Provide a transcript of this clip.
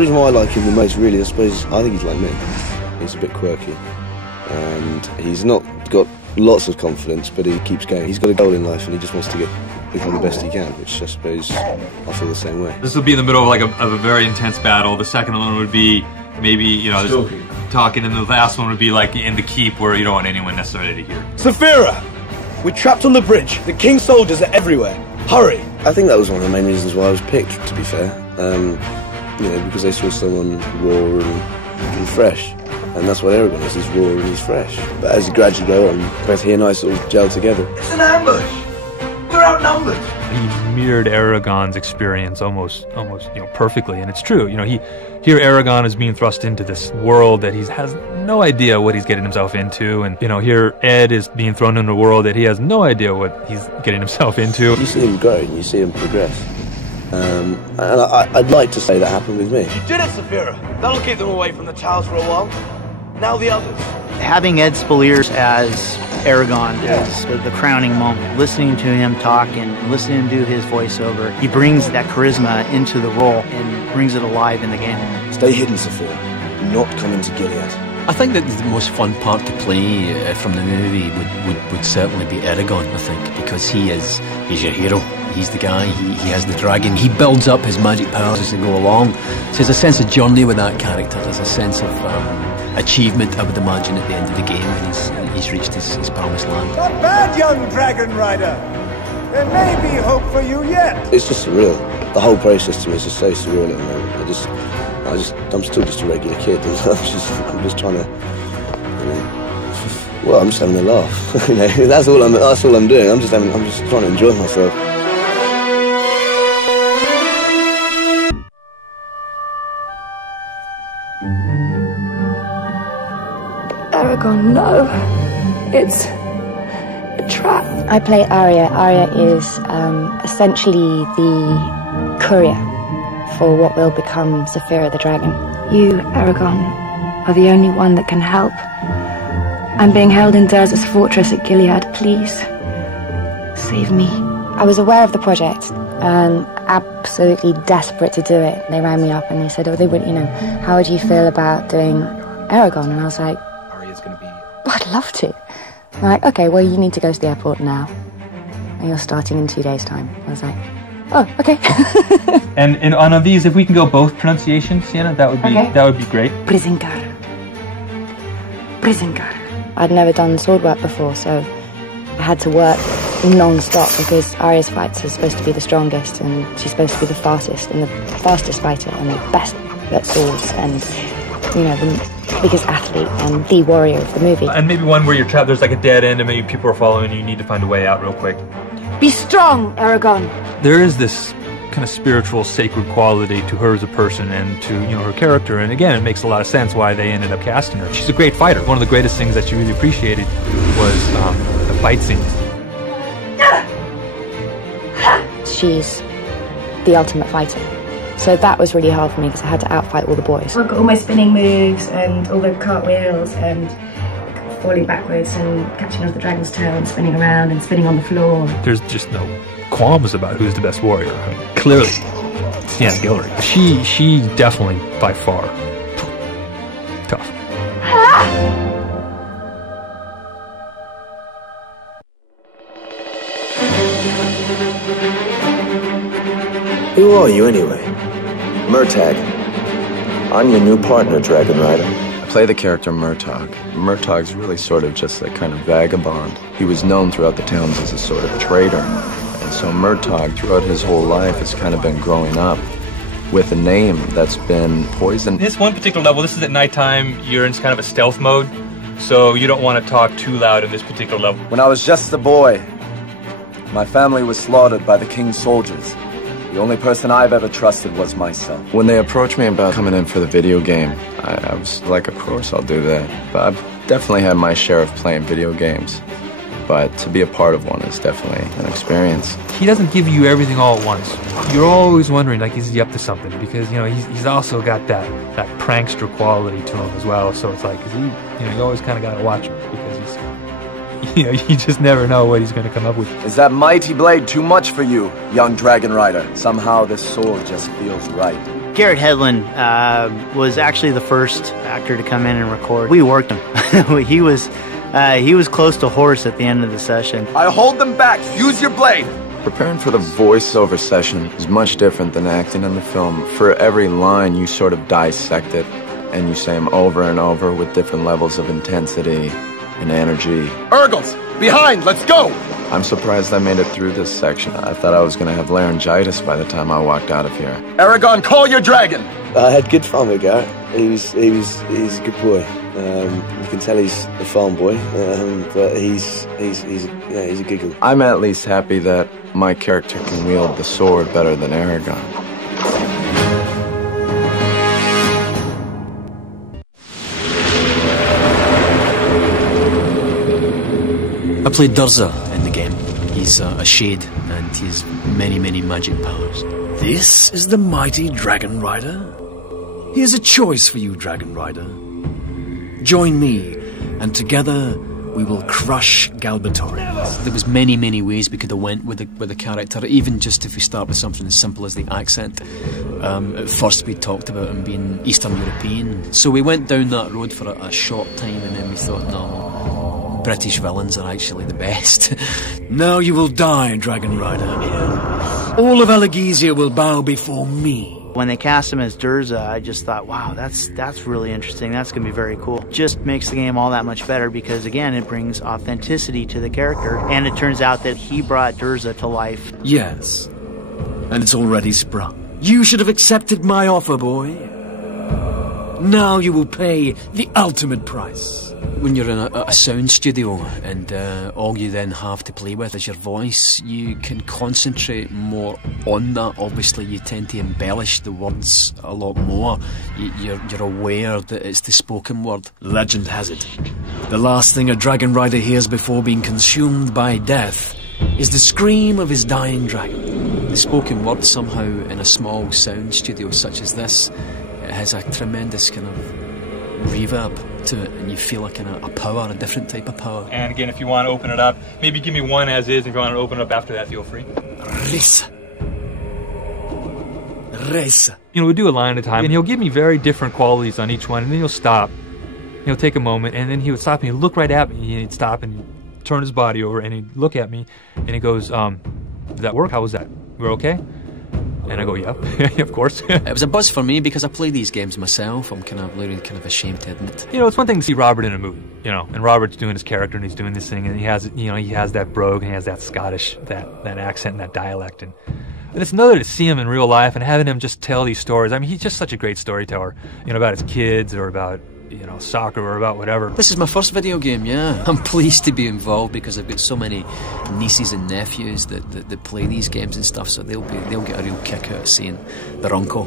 reason why I like him the most, really, I suppose, I think he's like me. He's a bit quirky, and he's not got lots of confidence, but he keeps going. He's got a goal in life, and he just wants to become the best he can, which I suppose I feel the same way. This will be in the middle of like a very intense battle. The second one would be maybe, you know, talking, and the last one would be like in the keep where you don't want anyone necessarily to hear. Shaphira! We're trapped on the bridge. The king's soldiers are everywhere. Hurry! I think that was one of the main reasons why I was picked, to be fair. You know, because they saw someone raw and fresh. And that's what Eragon is, he's raw and he's fresh. But as you gradually go on, both he and I sort of gel together. It's an ambush! We're outnumbered! He mirrored Eragon's experience almost, you know, perfectly, and it's true. You know, here Eragon is being thrust into this world that he has no idea what he's getting himself into, and you know, here Ed is being thrown into a world that he has no idea what he's getting himself into. You see him grow, and you see him progress. And I'd like to say that happened with me. You did it, Shaphira! That'll keep them away from the towers for a while. Now the others. Having Ed Speleers as Eragon is the crowning moment. Listening to him talk and listening to his voiceover, he brings that charisma into the role and brings it alive in the game. Stay hidden, Shaphira. Not come into Gilead. I think that the most fun part to play from the movie would certainly be Eragon, I think, because he's your hero. He's the guy, he has the dragon, he builds up his magic powers as they go along. So there's a sense of journey with that character, there's a sense of achievement, I would imagine, at the end of the game when he's reached his promised land. Not bad, young dragon rider. There may be hope for you yet. It's just surreal. The whole process to me is just so surreal at the moment. I'm still just a regular kid. I'm just trying to, you know, well, I'm just having a laugh. You know, that's all I'm doing. I'm just trying to enjoy myself. Eragon, no. It's a trap. I play Arya. Arya is essentially the courier for what will become Shaphira the dragon. You, Eragon, are the only one that can help. I'm being held in Durza's fortress at Gilead. Please, save me. I was aware of the project and absolutely desperate to do it. They rang me up and they said, oh, they would, you know, how would you feel about doing Eragon? And I was like, I'd love to. I'm like, okay, well, you need to go to the airport now. And you're starting in 2 days' time. I was like, oh, okay. and on these, if we can go both pronunciations, Sienna, that would be great. Brisingir. I'd never done sword work before, so I had to work non-stop because Arya's fights are supposed to be the strongest, and she's supposed to be the fastest, and the fastest fighter, and the best at swords, and, you know, the biggest athlete and the warrior of the movie. And maybe one where you're trapped, there's like a dead end, and maybe people are following you, you need to find a way out real quick. Be strong, Eragon. There is this kind of spiritual, sacred quality to her as a person and to, you know, her character. And again, it makes a lot of sense why they ended up casting her. She's a great fighter. One of the greatest things that she really appreciated was the fight scenes. She's the ultimate fighter. So that was really hard for me because I had to outfight all the boys. I've got all my spinning moves and all the cartwheels and falling backwards and catching onto the dragon's tail and spinning around and spinning on the floor. There's just no qualms about who's the best warrior. I mean, clearly, Sienna Guillory. She definitely, by far, tough. Who are you anyway? Murtagh. I'm your new partner, Dragon Rider. I play the character Murtagh. Murtagh's really sort of just a kind of vagabond. He was known throughout the towns as a sort of traitor. And so Murtagh, throughout his whole life, has kind of been growing up with a name that's been poisoned. This one particular level, this is at nighttime, you're in kind of a stealth mode, so you don't want to talk too loud in this particular level. When I was just a boy, my family was slaughtered by the king's soldiers. The only person I've ever trusted was myself. When they approached me about coming in for the video game, I was like, of course I'll do that. But I've definitely had my share of playing video games. But to be a part of one is definitely an experience. He doesn't give you everything all at once. You're always wondering, like, is he up to something? Because, you know, he's also got that prankster quality to him as well. So it's like, is he, you know, you always kind of got to watch him because he's, you know, you just never know what he's going to come up with. Is that mighty blade too much for you, young dragon rider? Somehow this sword just feels right. Garrett Hedlund was actually the first actor to come in and record. We worked him. He was close to hoarse at the end of the session. I hold them back. Use your blade. Preparing for the voiceover session is much different than acting in the film. For every line, you sort of dissect it, and you say them over and over with different levels of intensity and energy. Urgles! Behind! Let's go! I'm surprised I made it through this section. I thought I was going to have laryngitis by the time I walked out of here. Eragon, call your dragon! I had good fun with Garrett. He's a good boy. You can tell he's a farm boy, but he's a giggle. I'm at least happy that my character can wield the sword better than Eragon. I played Durza in the game. He's a shade, and he has many, many magic powers. This is the mighty Dragon Rider. Here's a choice for you, Dragon Rider. Join me, and together we will crush Galbatorix. There was many, many ways we could have went with the character, even just if we start with something as simple as the accent. At first we talked about him being Eastern European, so we went down that road for a short time, and then we thought, no, British villains are actually the best. Now you will die, Dragon Rider. All of Alagaesia will bow before me. When they cast him as Durza, I just thought, wow, that's really interesting. That's going to be very cool. Just makes the game all that much better because, again, it brings authenticity to the character. And it turns out that he brought Durza to life. Yes, and it's already sprung. You should have accepted my offer, boy. Now you will pay the ultimate price. When you're in a sound studio and all you then have to play with is your voice, you can concentrate more on that. Obviously, you tend to embellish the words a lot more. You're aware that it's the spoken word. Legend has it, the last thing a Dragon Rider hears before being consumed by death is the scream of his dying dragon. The spoken word somehow in a small sound studio such as this, it has a tremendous kind of reverb to it, and you feel like a power, a different type of power. And again, if you want to open it up, maybe give me one as is. If you want to open it up after that, feel free. Resa. You know, we'll do a line at a time, and he'll give me very different qualities on each one, and then he'll stop. He'll take a moment, and then he would stop and he'd look right at me, and he'd stop and he'd turn his body over, and he'd look at me, and he goes, did that work? How was that? We're okay? And I go, yeah, of course. It was a buzz for me because I play these games myself. I'm kind of ashamed to admit. You know, it's one thing to see Robert in a movie, you know, and Robert's doing his character and he's doing this thing, and he has that brogue and he has that Scottish, that accent and that dialect, and it's another to see him in real life and having him just tell these stories. I mean, he's just such a great storyteller, you know, about his kids or about, you know, soccer or about whatever. This is my first video game, yeah. I'm pleased to be involved because I've got so many nieces and nephews that play these games and stuff, so they'll get a real kick out of seeing their uncle.